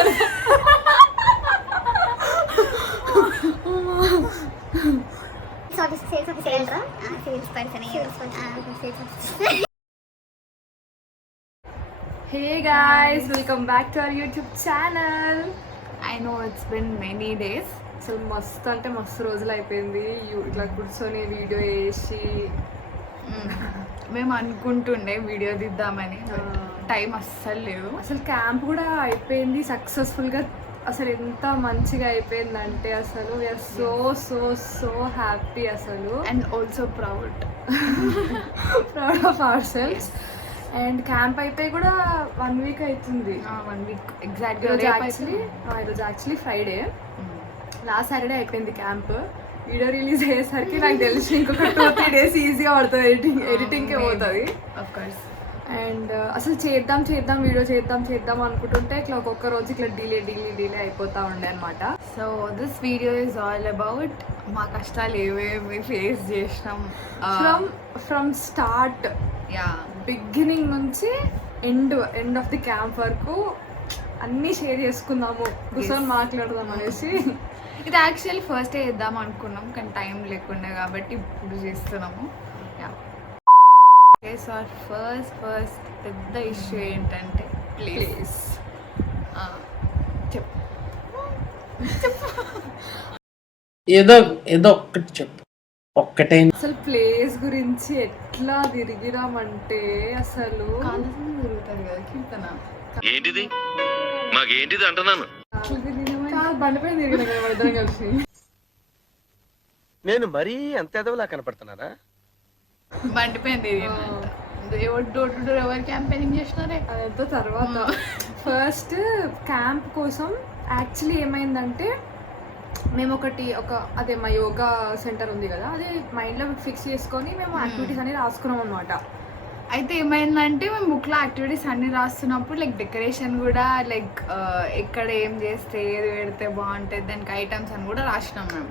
Hey guys, welcome back to our YouTube channel. I know it's been many days. అసలు మస్తు అంటే మస్తు రోజులు అయిపోయింది ఇట్లా కూర్చొని వీడియో వేసి. మేము అనుకుంటుండే వీడియో తీద్దామని, టైం అస్సలు లేదు. అసలు క్యాంప్ కూడా అయిపోయింది సక్సెస్ఫుల్గా. అసలు ఎంత మంచిగా అయిపోయిందంటే అసలు we're so so so happy అసలు. And also proud of our selfs. And camp అయిపోయి కూడా 1 week అవుతుంది. 1 week ఎగ్జాక్ట్గా. ఈరోజు యాక్చువల్లీ ఫ్రైడే, లాస్ట్ సాటర్డే అయిపోయింది క్యాంప్. వీడియో రిలీజ్ అయ్యేసరికి నాకు తెలిసి ఇంకొక 2-3 days ఈజీగా పడుతుంది, ఎడిటింగ్కే పోతుంది ఆఫ్ కోర్స్. అండ్ అసలు చేద్దాం వీడియో చేద్దాం అనుకుంటుంటే ఇట్లా ఒక్కొక్క రోజు ఇట్లా డిలే అయిపోతూ ఉండే అనమాట. So this video is all about మా కష్టాలు ఏవేమి ఫేస్ చేసినాం ఫ్రమ్ స్టార్ట్, బిగినింగ్ నుంచి ఎండ్ ఆఫ్ ది క్యాంప్ వరకు అన్నీ షేర్ చేసుకుందాము, కూర్చొని మాట్లాడదాం అనేసి. ఇది యాక్చువల్లీ ఫస్ట్ డే చేద్దాం అనుకున్నాం కానీ టైం లేకుండా కాబట్టి ఇప్పుడు చేస్తున్నాము. సో ఫస్ట్ పెద్ద ఇష్యూ ఏంటంటే ప్లేస్. ఏదో ఒక్కటి చెప్పు, ఒక్కటే. అసలు ప్లేస్ గురించి ఎట్లా తిరిగిరామంటే అసలు తిరుగుతుంది కదా కీర్తన. ఏంటిది మాకేంటిది అంటున్నాను. బండిపైన తిరిగిన కదా ఇద్దరం కలిసి. నేను మరీ అంత ఎదవలా కనపడుతున్నారా? బండిపోయింది ఎవరు క్యాంపెయినింగ్ చేసినారే అదంతా తర్వాత. ఫస్ట్ క్యాంప్ కోసం యాక్చువల్లీ ఏమైందంటే మేము అదే మా యోగా సెంటర్ ఉంది కదా, అది మైండ్లో ఫిక్స్ చేసుకొని మేము యాక్టివిటీస్ అనేది రాసుకున్నాం అనమాట. అయితే ఏమైందంటే మేము బుక్లో యాక్టివిటీస్ అన్ని రాస్తున్నప్పుడు లైక్ డెకరేషన్ కూడా లైక్ ఎక్కడ ఏం చేస్తే ఏది పెడితే బాగుంటుంది దానికి ఐటమ్స్ అని కూడా రాసినాం మేము.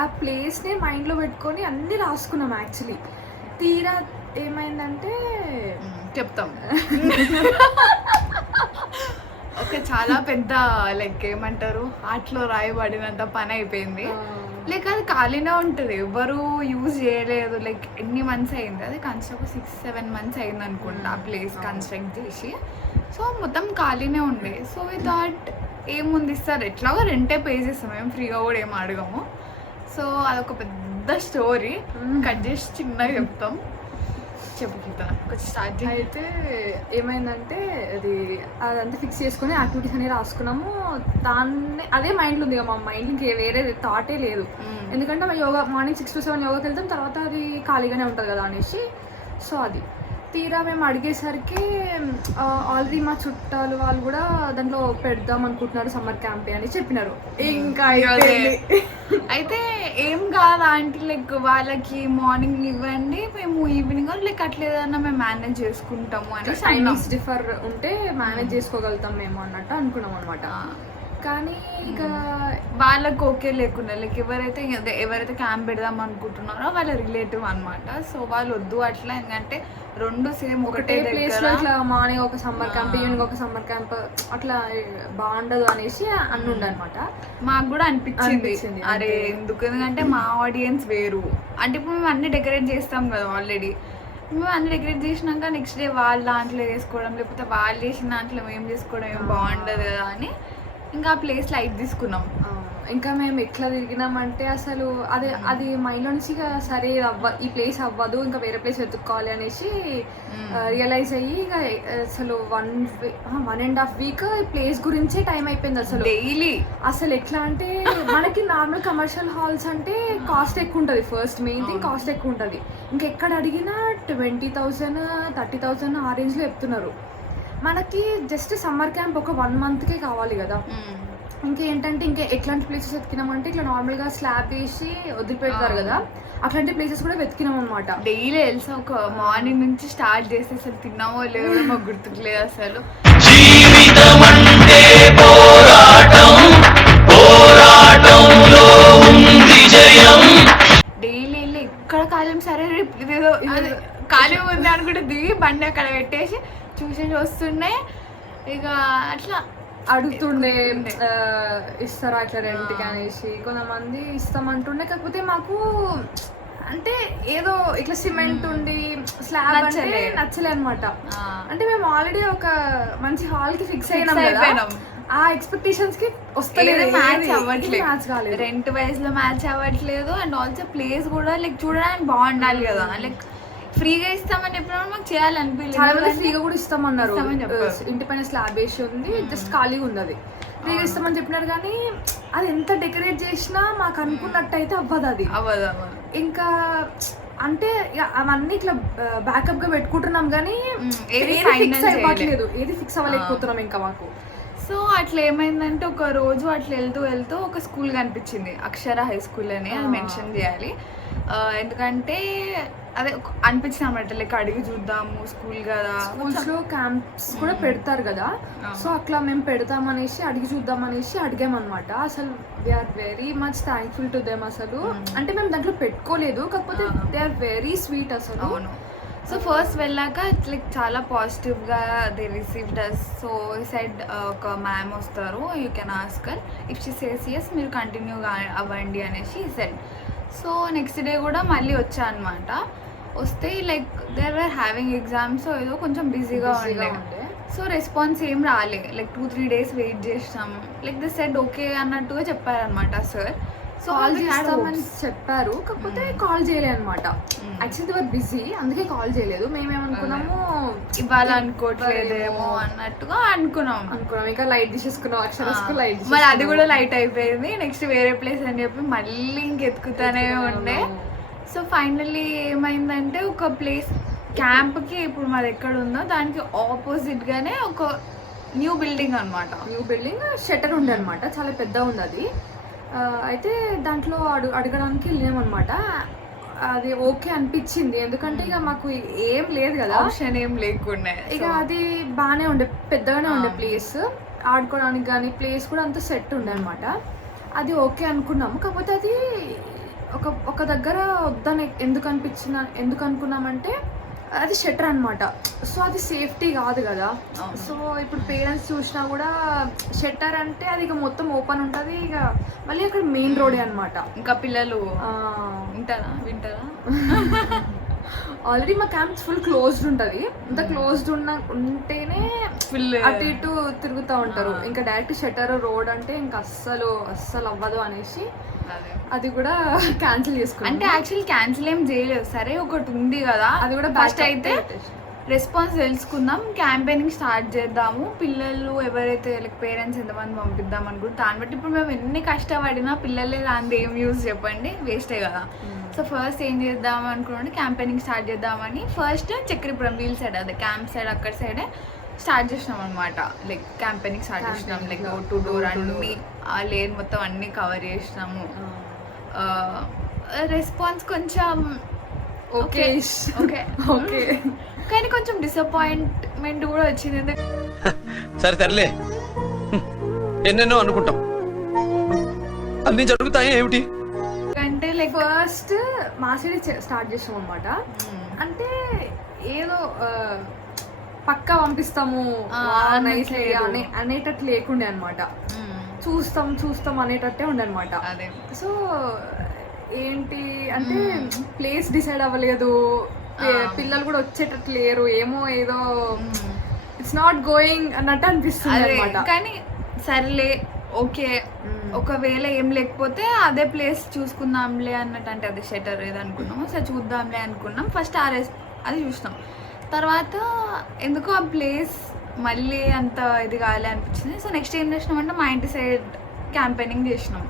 ఆ ప్లేస్ని మైండ్లో పెట్టుకొని అన్నీ రాసుకున్నాం. యాక్చువల్లీ తీరా ఏమైందంటే చెప్తాం. ఒక చాలా పెద్ద లైక్ ఏమంటారు ఆర్ట్లో రాయబడినంత పని అయిపోయింది. లైక్ అది ఖాళీనే ఉంటుంది, ఎవరు యూజ్ చేయలేదు. లైక్ ఎన్ని మంత్స్ అయింది, అది కన్స్ట్రక్ట్ 6-7 months అయింది అనుకుంటా ఆ ప్లేస్ కన్స్ట్రక్ట్ చేసి. సో మొత్తం ఖాళీనే ఉండే. సో వి థాట్ ఏముంది సార్ ఎట్లాగో రెంటే పే చేస్తాం, మేము ఫ్రీగా కూడా ఏం అడగము. సో అదొక పెద్ద స్టోరీ, కట్ చేసి చిన్నగా చెప్తాం. స్టార్ట్ అయితే ఏమైందంటే అదంతా ఫిక్స్ చేసుకుని యాక్టివిటీస్ అనేవి రాసుకున్నాము. దాన్ని అదే మైండ్లో ఉంది, మా మైండ్ ఇంకే వేరే థాటే లేదు. ఎందుకంటే మేము యోగా మార్నింగ్ 6 to 7 యోగాకి వెళ్తాం, తర్వాత అది ఖాళీగానే ఉంటుంది కదా అనేసి. సో అది తీరా మేము అడిగేసరికి ఆల్రెడీ మా చుట్టాలు వాళ్ళు కూడా దాంట్లో పెడదాం అనుకుంటున్నారు సమ్మర్ క్యాంప్ అని చెప్పినారు. ఇంకా అయితే ఏం కాదు ఆంటీ, లైక్ వాళ్ళకి మార్నింగ్ ఇవ్వండి, మేము ఈవినింగ్ లైక్ అట్లా ఏదన్నా మేము మేనేజ్ చేసుకుంటాము అని. టైమింగ్స్ డిఫర్ ఉంటే మేనేజ్ చేసుకోగలుగుతాం మేము అన్నట్టు అనుకున్నాం అనమాట. కానీ ఇక వాళ్ళకి ఓకే లేకుండా లైక్ ఎవరైతే క్యాంప్ పెడదాం అనుకుంటున్నారో వాళ్ళ రిలేటివ్ అనమాట. సో వాళ్ళు వద్దు అట్లా, ఎందుకంటే 2 సేమ్ ఒకటే ప్లేస్ లో ఇట్లా మార్నింగ్ ఒక సమ్మర్ క్యాంప్, ఈవినింగ్ ఒక సమ్మర్ క్యాంప్ అట్లా బాగుండదు అనేసి అన్నుండ అనమాట. మాకు కూడా అనిపించింది అరే ఎందుకు, ఎందుకంటే మా ఆడియన్స్ వేరు. అంటే ఇప్పుడు మేము అన్ని డెకరేట్ చేస్తాం కదా ఆల్రెడీ, మేము అన్ని డెకరేట్ చేసినాక నెక్స్ట్ డే వాళ్ళ దాంట్లో వేసుకోవడం, లేకపోతే వాళ్ళు చేసిన దాంట్లో మేము చేసుకోవడం ఏం బాగుండదు కదా అని ఇంకా ఆ ప్లేస్ లైట్ తీసుకున్నాం. ఇంకా మేము ఎట్లా తిరిగినామంటే అసలు అది మైండ్లో నుంచి సరే ఈ ప్లేస్ అవ్వదు, ఇంకా వేరే ప్లేస్ వెతుక్కోవాలి అనేసి రియలైజ్ అయ్యి ఇక అసలు 1.5 week ఈ ప్లేస్ గురించే టైం అయిపోయింది. అసలు డైలీ అసలు ఎట్లా అంటే మనకి నార్మల్ కమర్షియల్ హాల్స్ అంటే కాస్ట్ ఎక్కువ ఉంటుంది. ఫస్ట్ మెయిన్ థింగ్ కాస్ట్ ఎక్కువ ఉంటుంది. ఇంకెక్కడ అడిగినా 20,000 30,000 ఆ రేంజ్లో చెప్తున్నారు. మనకి జస్ట్ సమ్మర్ క్యాంప్ ఒక 1 monthకే కావాలి కదా. ఇంకేంటంటే ఎట్లాంటి ప్లేసెస్ వెతికినామంటే ఇట్లా నార్మల్గా స్లాబ్ వేసి వదిలిపెడతారు కదా, అట్లాంటి ప్లేసెస్ కూడా వెతికినాం అనమాట. డైలీ తెలుసా ఒక మార్నింగ్ నుంచి స్టార్ట్ చేస్తే అసలు తిన్నామో లేదో మాకు గుర్తుకులేదు అసలు. డైలీ వెళ్ళి ఎక్కడ కాలం సరే ఇదేదో ఖాళీ ఉంది అనుకుంటే దిగి బండి అక్కడ పెట్టేసి చూసేసి వస్తున్నాయి. ఇక అట్లా అడుగుతుండే ఇస్తారా అట్లా రెంట్కి అనేసి, కొంతమంది ఇస్తామంటుండే. కాకపోతే మాకు అంటే ఏదో ఇట్లా సిమెంట్ ఉండి స్లాబ్ అంటే నచ్చలే అనమాట. అంటే మేము ఆల్రెడీ ఒక మంచి హాల్ కి ఫిక్స్ అయినాం, ఆ ఎక్స్పెక్టేషన్స్ కి వస్తలేదు, మ్యాచ్ అవ్వట్లేదు, మ్యాచ్ కాలేదు, రెంట్ వైజ్ లో మ్యాచ్ అవ్వట్లేదు. అండ్ ఆల్సో ప్లేస్ కూడా లైక్ చూడడానికి బాగుండాలి కదా, లైక్ ఫ్రీగా ఇస్తామని చెప్పినప్పుడు మాకు చేయాలనిపించలేదు. చాలా మంది ఫ్రీగా కూడా ఇస్తామన్నారు, ఇంటి పైన స్లాబ్ వేసి ఉంది, జస్ట్ ఖాళీగా ఉంది, అది ఫ్రీగా ఇస్తామని చెప్పినారు. కానీ అది ఎంత డెకరేట్ చేసినా మాకు అనుకున్నట్టు అయితే అవ్వదు, అది అవ్వదు. ఇంకా అంటే అవన్నీ ఇట్లా బ్యాకప్ గా పెట్టుకుంటున్నాం కానీ ఏది ఫిక్స్ అవ్వలేకపోతున్నాం ఇంకా మాకు. సో అట్లా ఏమైందంటే ఒక రోజు అట్లా వెళ్తూ ఒక స్కూల్ కనిపించింది, అక్షర హై స్కూల్ అని, అది మెన్షన్ చేయాలి. ఎందుకంటే అదే అనిపించింది అన్నమాట, లైక్ అడిగి చూద్దాము, స్కూల్ కదా, స్కూల్స్ లో క్యాంప్స్ కూడా పెడతారు కదా, సో అట్లా మేము పెడతామనేసి అడిగి చూద్దామనేసి అడిగామన్నమాట. అసలు we're very much thankful to them. అసలు అంటే మేము దాంట్లో పెట్టుకోలేదు, కాకపోతే దే ఆర్ వెరీ స్వీట్ అసలు. అవును. సో ఫస్ట్ వెళ్ళాక లైక్ చాలా పాజిటివ్గా they received us. So side ఒక మ్యామ్ వస్తారు, you can ask her, if she says yes మీరు కంటిన్యూగా అవ్వండి అనేసి సెడ్. సో నెక్స్ట్ డే కూడా మళ్ళీ వచ్చా అనమాట. వస్తే like there are having exams, ఏదో కొంచెం బిజీగా ఉండే. సో రెస్పాన్స్ ఏం రాలే, లైక్ 2-3 days వెయిట్ చేసినాం. లైక్ ది సెడ్ ఓకే అన్నట్టుగా చెప్పారనమాట సార్. సో కాల్ చేస్తామని చెప్పారు, కాకపోతే కాల్ చేయలేదు అనమాట. యాక్చువల్లీ వర్ బిజీ, అందుకే కాల్ చేయలేదు. మేమేమనుకున్నాము ఇవ్వాలనుకోవట్లేదేమో అన్నట్టుగా అనుకున్నాం. ఇంకా లైట్ తీసేసుకున్నాం, అక్షరస్కు లైట్. మరి అది కూడా లైట్ అయిపోయింది. నెక్స్ట్ వేరే ప్లేస్ అని చెప్పి మళ్ళీ ఇంకెత్తుకుతానే ఉండే. సో ఫైనల్లీ ఏమైందంటే ఒక ప్లేస్ క్యాంప్కి ఇప్పుడు మాది ఎక్కడ ఉందో దానికి ఆపోజిట్ గానే ఒక న్యూ బిల్డింగ్ అనమాట. న్యూ బిల్డింగ్ షట్టర్ ఉండే అనమాట, చాలా పెద్ద ఉంది అది. అయితే దాంట్లో అడగడానికి వెళ్ళామన్నమాట. అది ఓకే అనిపించింది, ఎందుకంటే ఇక మాకు ఏం లేదు కదా, ఆప్షన్ ఏం లేకుండా. ఇక అది బాగానే ఉండే, పెద్దగానే ఉండే ప్లేస్, ఆడుకోవడానికి కానీ ప్లేస్ కూడా అంత సెట్ ఉండే అనమాట. అది ఓకే అనుకున్నాము. కాకపోతే అది ఒక దగ్గర వద్దని ఎందుకు అనుకున్నామంటే అది షట్టర్ అనమాట. సో అది సేఫ్టీ కాదు కదా. సో ఇప్పుడు పేరెంట్స్ చూసినా కూడా షట్టర్ అంటే అది ఇక మొత్తం ఓపెన్ ఉంటుంది, ఇక మళ్ళీ అక్కడ మెయిన్ రోడే అనమాట. ఇంకా పిల్లలు వింటారా ఆల్రెడీ మా క్యాంప్స్ ఫుల్ క్లోజ్డ్ ఉంటుంది. ఇంత క్లోజ్డ్ ఉంటేనే ఫుల్ అటు ఇటు తిరుగుతూ ఉంటారు. ఇంకా డైరెక్ట్ షట్టర్ రోడ్ అంటే ఇంకా అస్సలు అవ్వదు అనేసి అది కూడా క్యాన్సిల్ చేసుకున్నాం. అంటే యాక్చువల్లీ క్యాన్సిల్ ఏం చేయలేదు, సరే ఒకటి ఉంది కదా, అది కూడా ఫస్ట్ అయితే రెస్పాన్స్ తెలుసుకుందాం, క్యాంపెయినింగ్ స్టార్ట్ చేద్దాము, పిల్లలు ఎవరైతే లైక్ పేరెంట్స్ ఎంతమంది పంపిద్దాం అనుకుంటే దాన్ని బట్టి. ఇప్పుడు మేము ఎన్ని కష్టపడినా పిల్లలే దాని ఏం యూజ్ చెప్పండి, వేస్టే కదా. సో ఫస్ట్ ఏం చేద్దాం అనుకుంటే క్యాంపెయినింగ్ స్టార్ట్ చేద్దామని ఫస్ట్ చక్రీపురం వీల్ సైడ్, అదే క్యాంప్ సైడ్ అక్కడ సైడే స్టార్ట్ చేసినాం అనమాట. లైక్ క్యాంపెయినింగ్ స్టార్ట్ చేసినాం, లైక్ డోర్ టు డోర్ అన్ని ఆ లేన్ మొత్తం అన్ని కవర్ చేసినాము. రెస్పాన్స్ కొంచెం ఓకే ఓకే కానీ కొంచెం డిసప్పాయింట్మెంట్ కూడా వచ్చింది. సరే తరలే, ఎన్నెన్నో అనుకుంటాం, అన్ని జరుగుతాయి ఏమిటి అంటే లైక్ ఫస్ట్ మా సైడ్ స్టార్ట్ చేసాం అనమాట. అంటే ఏదో పక్కా పంపిస్తాము అనేటట్టు లేకుండే అనమాట. చూస్తాం అనేటట్టే ఉండే అనమాట. సో ఏంటి అంటే ప్లేస్ డిసైడ్ అవ్వలేదు, పిల్లలు కూడా వచ్చేటట్టు లేరు, ఏదో ఇట్స్ నాట్ గోయింగ్ అన్నట్టు అనిపిస్తుంది అనమాట. కానీ సర్లే ఓకే, ఒకవేళ ఏం లేకపోతే అదే ప్లేస్ చూసుకుందాంలే అన్నట్టు, అంటే అదే షటర్ ఏదో అనుకున్నాము, సరే చూద్దాంలే అనుకున్నాం. ఫస్ట్ అది చూసినాం, తర్వాత ఎందుకో ఆ ప్లేస్ మళ్ళీ అంత ఇది కాలే అనిపించింది. సో నెక్స్ట్ ఏం చేసినామంటే మా ఇంటి సైడ్ క్యాంపెయినింగ్ చేసినాం.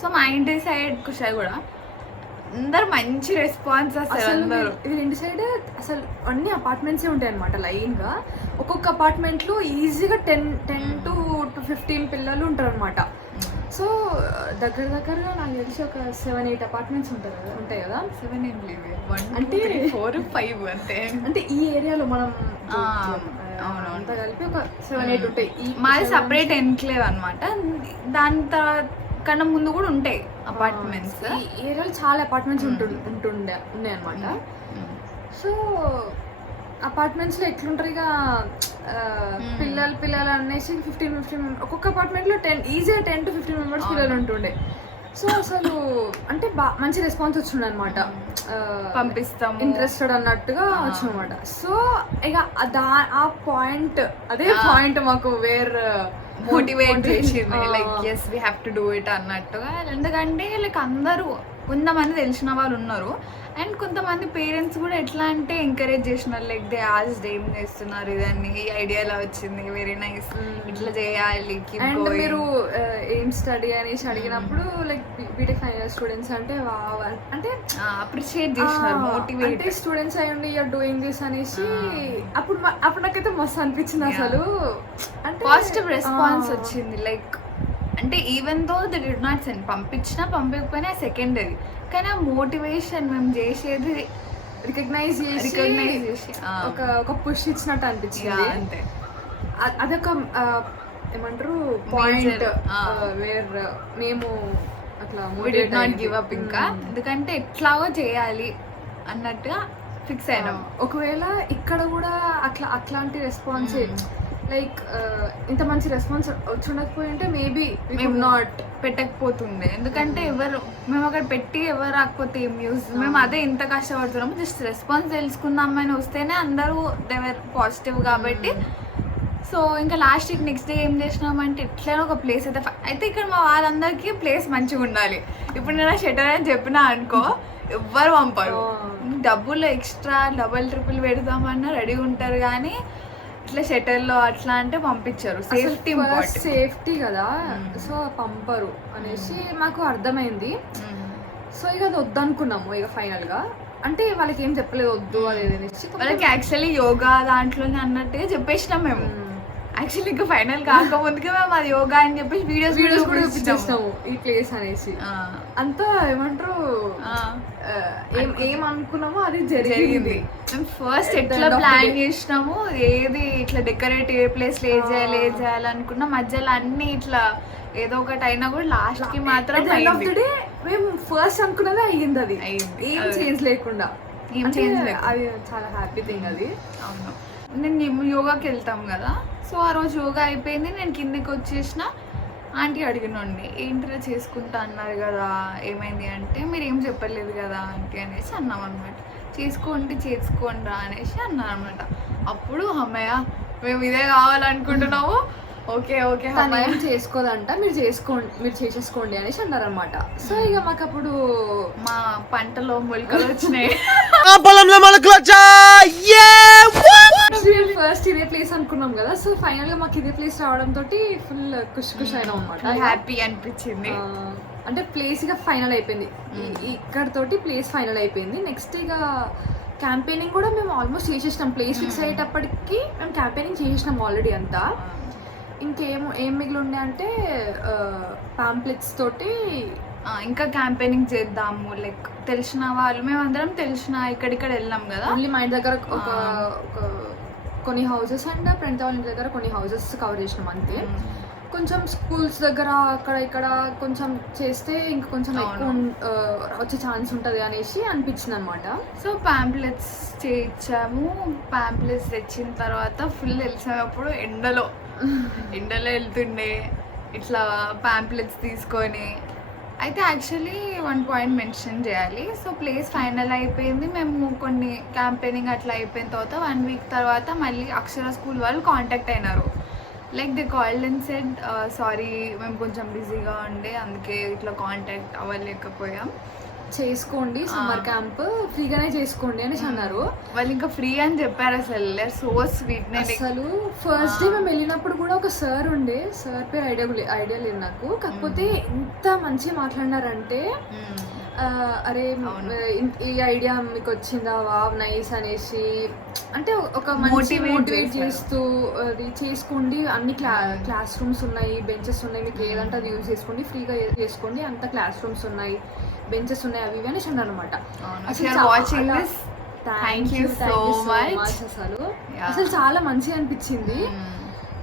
సో మా ఇంటి సైడ్ కుషాయి కూడా అందరు మంచి రెస్పాన్స్. అసలు ఇంటి సైడ్ అసలు అన్ని అపార్ట్మెంట్సే ఉంటాయి అనమాట లైన్గా. ఒక్కొక్క అపార్ట్మెంట్లో ఈజీగా 10 to 15 పిల్లలు ఉంటారు అనమాట. సో దగ్గరగా నాకు తెలిసి ఒక 7-8 అపార్ట్మెంట్స్ ఉంటాయి కదా. 7 ఏం లేవు, 1 2 3 4 5 అంతే. అంటే ఈ ఏరియాలో మనం అంతా కలిపి ఒక 7-8 ఉంటాయి. మాది సపరేట్ ఎన్క్లేవ్ అనమాట. దాని తర్వాత కన్నా ముందు కూడా ఉంటాయి అపార్ట్మెంట్స్. ఈ ఏరియాలో చాలా అపార్ట్మెంట్స్ ఉన్నాయి అనమాట. సో అపార్ట్మెంట్స్ లో ఎట్లుంటారు ఇక పిల్లలు అనేసి 15 ఒక్కొక్క అపార్ట్మెంట్ లో 10 to 15 మెంబర్స్ పిల్లలు ఉంటుండే. సో అసలు అంటే మంచి రెస్పాన్స్ వచ్చింది అనమాట, పంపిస్తాం ఇంట్రెస్టెడ్ అన్నట్టుగా వచ్చిందన్నమాట. సో ఇక ఆ పాయింట్ అదే పాయింట్ మాకు మోటివేట్ చేసింది, like yes we have to do it అన్నట్టుగా. ఎందుకంటే లైక్ అందరూ కొంతమంది తెలిసిన వాళ్ళు ఉన్నారు, అండ్ కొంతమంది పేరెంట్స్ కూడా ఎట్లా అంటే ఎంకరేజ్ చేసినారు, లైక్ దే ఆస్క్డ్ ఏం చేస్తున్నారు ఇదాన్ని, ఈ ఐడియా ఎలా వచ్చింది, వెరీ నైస్, ఇట్లా చేయాలి. అండ్ మీరు ఏం స్టడీ అనేసి అడిగినప్పుడు like BTech final year students అంటే అంటే అప్రిషియేట్ చేసినారు, మోటివేట్. అంటే స్టూడెంట్స్ అయ్యండి యూఆర్ డూయింగ్ దిస్ అనేసి అప్పుడు నాకైతే మస్తు అనిపించింది అసలు. అంటే పాజిటివ్ రెస్పాన్స్ వచ్చింది, లైక్ అంటే even though they did not send, పంపించినా పంపించకపోయినా సెకండరీ, కానీ ఆ మోటివేషన్ మేము చేసేది రికగ్నైజ్ చేసి ఒక పుష్ ఇచ్చినట్టు అనిపించింది అంతే. అదొక ఏమంటారు పాయింట్ వేర్ మేము అట్లా డిడ్ నాట్ గివ్ అప్ ఇంకా, ఎందుకంటే ఎట్లాగో చేయాలి అన్నట్టుగా ఫిక్స్ అయినాం. ఒకవేళ ఇక్కడ కూడా అట్లాంటి రెస్పాన్స్ లైక్ ఇంత మంచి రెస్పాన్స్ వచ్చుండకపోయి ఉంటే మేబీ మేము నాట్ పెట్టకపోతుండే, ఎందుకంటే ఎవరు మేము అక్కడ పెట్టి ఎవరు రాకపోతే ఏం యూజ్, మేము అదే ఇంత కష్టపడుతున్నాము, జస్ట్ రెస్పాన్స్ తెలుసుకుందామని వస్తేనే అందరూ దేవర్ పాజిటివ్ కాబట్టి. సో ఇంకా లాస్ట్కి నెక్స్ట్ డే ఏం చేసినామంటే ఎట్లైనా ఒక ప్లేస్ అయితే ఇక్కడ మా వాళ్ళందరికీ ప్లేస్ మంచిగా ఉండాలి. ఇప్పుడు నేను షెటర్ అని చెప్పినా అనుకో ఎవ్వరు పంపరు, డబ్బులు ఎక్స్ట్రా డబల్ ట్రిపుల్ పెడదామన్నా రెడీ ఉంటారు, కానీ ఇట్లా షెటర్లో అట్లా అంటే పంపించారు. సేఫ్టీ కదా, సో పంపరు అనేసి మాకు అర్థమైంది. సో ఇక అది వద్దనుకున్నాము ఇక ఫైనల్ గా, అంటే వాళ్ళకి ఏం చెప్పలేదు వద్దు అనేది అనేసి. వాళ్ళకి యాక్చువల్లీ యోగా దాంట్లోనే అన్నట్టుగా చెప్పేసినాం మేము. యాక్చువల్లీ ఇంకా ఫైనల్ కాకముందుకే మేము అది యోగా అని చెప్పేసి వీడియోస్ కూడా చూపించేస్తాము ఈ ప్లేస్ అనేసి. అంతా ఏమంటారు ఏమనుకున్నామో అది జరిగింది. మేము ఫస్ట్ ఎట్లా ప్లాన్ చేసినాము, ఏది ఇట్లా డెకరేట్ ఏ ప్లేస్ లో ఏం చేయాలి అనుకున్నా, మధ్యలో అన్ని ఇట్లా ఏదో ఒకటి అయినా కూడా లాస్ట్ కి మాత్రం మేము ఫస్ట్ అనుకున్నదే అయ్యింది, అది ఏం చేంజ్ లేకుండా. అది చాలా హ్యాపీ థింగ్ అది. అవును, నేను యోగాకి వెళ్తాం కదా, సో ఆ రోజు యోగా అయిపోయింది, నేను కిందికి వచ్చేసిన. ఆంటీ అడిగినండి ఏంటిరా చేసుకుంటా అన్నారు కదా ఏమైంది అంటే, మీరు ఏం చెప్పలేదు కదా ఆంటీ అనేసి అన్నాం అనమాట. చేసుకోండి రా అనేసి అన్నారు అనమాట. అప్పుడు అమ్మయ్య మేము ఇదే కావాలనుకుంటున్నాము, ఓకే ఏం చేసుకోదంట, మీరు చేసేసుకోండి అనేసి అన్నారు అనమాట. సో ఇక మాకు అప్పుడు మా పంటలో మొలకలు వచ్చినాయి. ఫస్ట్ ఇదే ప్లేస్ అనుకున్నాం కదా, సో ఫైనల్ గా మాకు ఇదే ప్లేస్ రావడం తోటి ఫుల్ ఖుషి అయినాం అనమాట, హ్యాపీ అనిపించింది. అంటే ప్లేస్ ఇక ఫైనల్ అయిపోయింది, ఇక్కడ తోటి ప్లేస్ ఫైనల్ అయిపోయింది. నెక్స్ట్ ఇక క్యాంపెయినింగ్ కూడా మేము ఆల్మోస్ట్ చేసేసినాం, ప్లేస్ ఫిక్స్ అయ్యేటప్పటికి మేము క్యాంపెయినింగ్ చేసేసినాం ఆల్రెడీ అంతా. ఏం మిగిలి ఉండే అంటే పాంప్లెట్స్ తోటి ఇంకా క్యాంపెయినింగ్ చేద్దాము, లైక్ తెలిసిన వాళ్ళు మేమందరం తెలిసిన ఇక్కడిక్కడ వెళ్ళాం కదా, ఓన్లీ మా ఇంటి దగ్గర ఒక కొన్ని హౌసెస్ అండ్ ఫ్రెండ్స్ వాళ్ళ ఇంటి దగ్గర కొన్ని హౌసెస్ కవర్ చేసినాం అంతే. కొంచెం స్కూల్స్ దగ్గర అక్కడ ఇక్కడ కొంచెం చేస్తే ఇంకా కొంచెం ఎక్కువ వచ్చే ఛాన్స్ ఉంటుంది అనేసి అనిపించింది అనమాట. సో పాంప్లెట్స్ చేయించాము. పాంప్లెట్స్ తెచ్చిన తర్వాత ఫుల్ వెళ్ళినప్పుడు ఎండలో వెళ్తుండే ఇట్లా పాంప్లెట్స్ తీసుకొని. అయితే యాక్చువల్లీ 1 పాయింట్ మెన్షన్ చేయాలి. సో ప్లేస్ ఫైనల్ అయిపోయింది, మేము కొన్ని క్యాంపెయినింగ్ అట్లా అయిపోయిన తర్వాత 1 వీక్ తర్వాత మళ్ళీ అక్షర స్కూల్ వాళ్ళు కాంటాక్ట్ అయినారు. Like they called and said sorry మేము కొంచెం బిజీగా ఉండే అందుకే ఇట్లా కాంటాక్ట్ అవ్వలేకపోయాం, చేసుకోండి సమ్మర్ క్యాంప్ ఫ్రీగానే చేసుకోండి అనేసి అన్నారు. వాళ్ళు ఇంకా ఫ్రీ అని చెప్పారు. అసలు సో స్వీట్. అసలు ఫస్ట్ డే మేము వెళ్ళినప్పుడు కూడా ఒక సార్ ఉండే, సార్ పేరు ఐడియా లేదు నాకు, కాకపోతే ఎంత మంచిగా మాట్లాడినారంటే అరే ఈ ఐడియా మీకు వచ్చిందా, వావ్ నైస్ అనేసి, అంటే ఒక మోటివేట్ చేస్తూ అది చేసుకోండి, అన్ని క్లాస్ రూమ్స్ ఉన్నాయి, బెంచెస్ ఉన్నాయి, మీకు ఏదంటే అది యూజ్ చేసుకోండి, ఫ్రీగా చేసుకోండి, అంత క్లాస్ రూమ్స్ ఉన్నాయి, బెంచెస్ ఉన్నాయి, అవి అని అన్నారు అనమాట. అసలు చాలా మంచిగా అనిపించింది.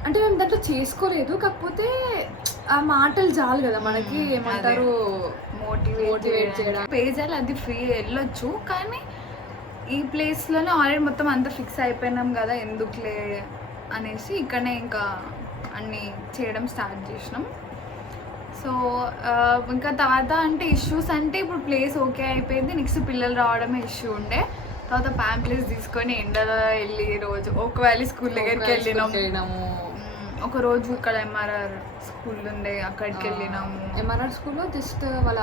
అంటే మేము దాంట్లో చేసుకోలేదు, కాకపోతే ఆ మాటలు చాలు కదా మనకి, ఏమంటారు మోటివేట్ చేయడం. పేజాలు అది ఫ్రీ వెళ్ళొచ్చు, కానీ ఈ ప్లేస్లోనే ఆల్రెడీ మొత్తం అంతా ఫిక్స్ అయిపోయినాం కదా, ఎందుకులే అనేసి ఇక్కడనే ఇంకా అన్నీ చేయడం స్టార్ట్ చేసినాం. సో ఇంకా తర్వాత అంటే ఇష్యూస్ అంటే ఇప్పుడు ప్లేస్ ఓకే అయిపోయింది, నెక్స్ట్ పిల్లలు రావడమే ఇష్యూ ఉండే. తర్వాత ప్యాంప్లెట్స్ తీసుకొని ఎండలో వెళ్ళి రోజు ఒకవేళ స్కూల్ దగ్గరికి వెళ్ళినాము. ఒక రోజు ఇక్కడ ఎంఆర్ఆర్ స్కూల్ ఉండే, అక్కడికి వెళ్ళినాము. ఎంఆర్ఆర్ స్కూల్లో జస్ట్ వాళ్ళ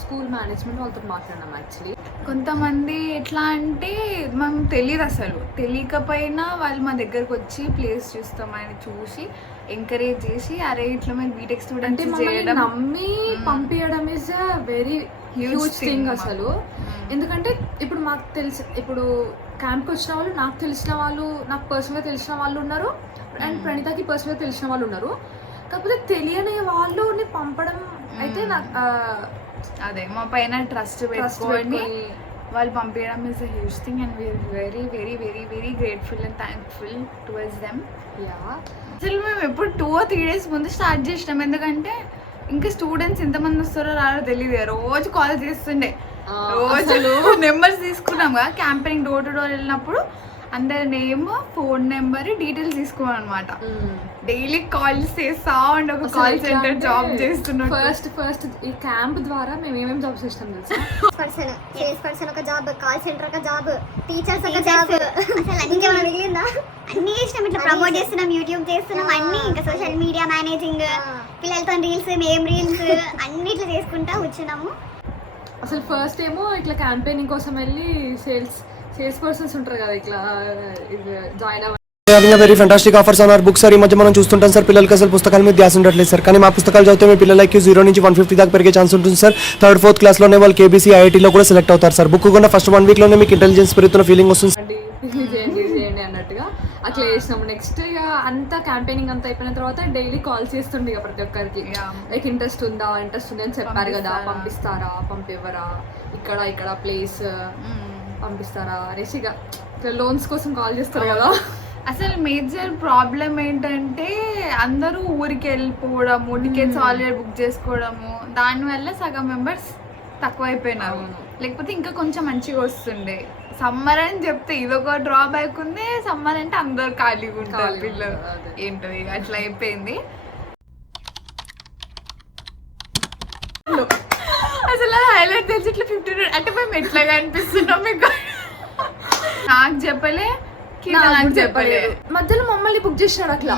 స్కూల్ మేనేజ్మెంట్ వాళ్ళతో మాట్లాడినాం. యాక్చువల్లీ కొంతమంది ఎట్లా అంటే మనం తెలియదు, అసలు తెలియకపోయినా వాళ్ళు మా దగ్గరకు వచ్చి ప్లేస్ చూస్తామని చూసి ఎంకరేజ్ చేసి, అరే ఇట్లా మేము బీటెక్ స్టూడెంట్ చేయడం నమ్మి పంపించడం is a very huge thing అసలు. ఎందుకంటే ఇప్పుడు మాకు తెలిసి, ఇప్పుడు క్యాంప్కి వచ్చిన వాళ్ళు, నాకు తెలిసిన వాళ్ళు, నాకు పర్సనల్గా తెలిసిన వాళ్ళు ఉన్నారు, అండ్ ప్రణీతకి పర్సనల్గా తెలిసిన వాళ్ళు ఉన్నారు. కాకపోతే తెలియని వాళ్ళని పంపడం అయితే నాకు అదే మా పైన ట్రస్ట్ పెట్టుకొని వాళ్ళు పంపించడం is a huge thing, and we're very very very very grateful and thankful towards them. అసలు మేము ఎప్పుడు 2 or 3 days ముందు స్టార్ట్ చేసినాం, ఎందుకంటే ఇంకా స్టూడెంట్స్ ఎంతమంది వస్తారో రారో తెలియదు. రోజు కాల్ చేస్తుండే, రోజు నెంబర్స్ తీసుకున్నాం కదా క్యాంపెయినింగ్ డోర్ టు డోర్ వెళ్ళినప్పుడు, అందరి నేమ్, ఫోన్ నెంబర్, డీటెయిల్స్ తీసుకోవాలి అనమాట. డైలీ కాల్స్ చేస్తా ఉండే, ఒక కాల్ సెంటర్ జాబ్ చేస్తున్నాం. ఫస్ట్ ఈ క్యాంప్ ద్వారా మేము ఏమేమి జాబ్స్ చేస్తాం తెలుసా? సేల్స్ పర్సన్ ఒక జాబ్, కాల్ సెంటర్ ఒక జాబ్, టీచర్స్ ఒక జాబ్, ఇంకేమైనా మిగిలిందా? అన్ని చేసినాం. ఇట్లా ప్రమోట్ చేస్తున్నాం, యూట్యూబ్ చేస్తున్నాం, అన్ని ఇంకా సోషల్ మీడియా మేనేజింగ్, పిల్లలతో రీల్స్, మేము రీల్స్ అన్ని ఇట్లా చేసుకుంటా కూర్చున్నాము. అసలు ఫస్ట్ ఏమో ఇట్లా క్యాంపెయినింగ్ కోసం వెళ్ళి సేల్స్ పర్సన్స్ ఉంటారు కదా, ఇట్లా జాయిన్ అవ్వ very fantastic offers on our books sir. ఈ మధ్య మనం చూస్తుంటాం సార్, పిల్లలకి అసలు పుస్తకాల మీద ధ్యాస ఉండట్లేదు సార్. కానీ మా పుస్తకాలు చదివితే మీ పిల్లలకి 0 నుంచి 150 దాకా పెరిగే ఛాన్స్ ఉంటుంది సార్. 3rd, 4th క్లాస్లోనే వాళ్ళు కేబీసీ, ఐఐటీలో కూడా సెలెక్ట్ అవుతారు సార్. బుక్ కూడా ఫస్ట్ 1 వీక్లోనే మీకు ఇంటెలిజెన్స్ పెరుగుతున్న ఫీలింగ్ వస్తుంది సార్. చేయండి అన్నట్టుగా అట్లా చేసినాము. నెక్స్ట్ ఇక అంతా క్యాంపెయినింగ్ అంతా అయిపోయిన తర్వాత డైలీ కాల్స్ చేస్తుండే ఇక ప్రతి ఒక్కరికి, లైక్ ఇంట్రెస్ట్ ఉంది అని చెప్పారు కదా, పంపిస్తారా, పంపివ్వరా, ఇక్కడ ప్లేస్ పంపిస్తారా అనేసి ఇక లోన్స్ కోసం కాల్ చేస్తారు కదా. అసలు మేజర్ ప్రాబ్లం ఏంటంటే అందరూ ఊరికి వెళ్ళిపోవడము, టికెట్స్ ఆల్రెడీ బుక్ చేసుకోవడము, దానివల్ల సగం మెంబర్స్ తక్కువైపోయినారు. లేకపోతే ఇంకా కొంచెం మంచిగా వస్తుండే. సమ్మర్ అని చెప్తే ఇదొక డ్రాబ్యాక్ ఉంది, సమ్మర్ అంటే అందరు ఖాళీగా ఉంటారు పిల్లలు, ఏంటో ఇక అట్లా అయిపోయింది. అసలు హైలైట్ తెలిసి ఇట్లా 50 అంటే మేము ఎట్లాగా అనిపిస్తున్నాం మీకు? నాకు చెప్పలే, నాకు చెప్పలేదు. మధ్యలో మమ్మల్ని బుక్ చేసినాడు అట్లా.